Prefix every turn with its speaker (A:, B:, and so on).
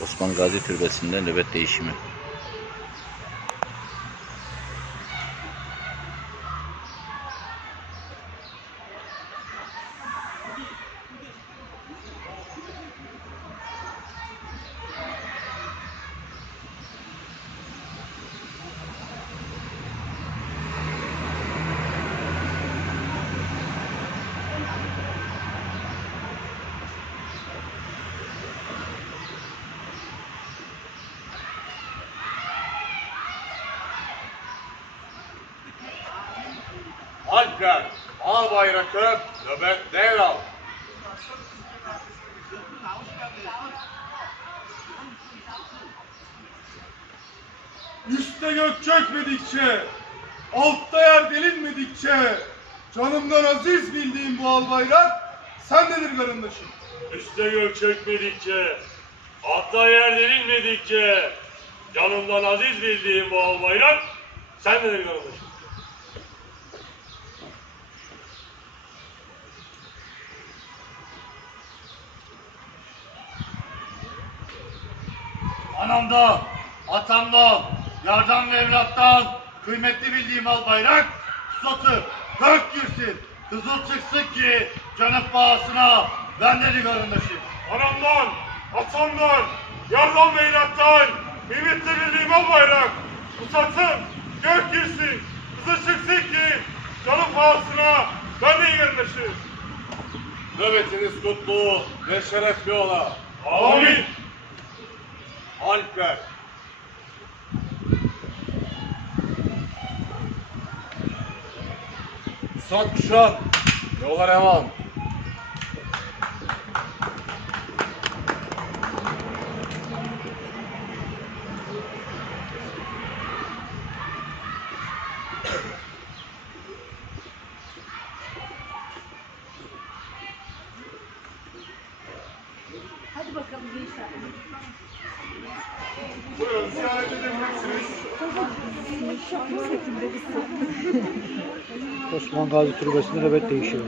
A: Osman Gazi Türbesi'nde nöbet değişimi.
B: Alper, al bayrakı, nöbet devral.
C: Üste gök çökmedikçe, altta yer delinmedikçe, canımdan aziz bildiğim bu al bayrak sendedir karındaşım.
D: Üste gök çökmedikçe, altta yer derinmedikçe, canımdan aziz bildiğim bu al bayrak, sen de kardeşim. Anamdan, atamdan, yardan ve evlattan kıymetli bildiğim al bayrak, susatı gök girsin, kızıl çıksın ki canım pahasına ben de kardeşim. Anamdan, atamdan, yardan ve evlattan kıymetli bildiğim al bayrak, susatı gök girsin, kızıl çıksın ki canım pahasına ben de kardeşim.
B: Nöbetiniz kutlu ve şerefli ola.
D: Amin.
B: Alper, Sat kuşan, yola revan.
E: Hadi bakalım gençler.
C: Buyurun ziyaret edebilirsiniz.
A: Osman Gazi Türbesi'nde nöbet değişimi.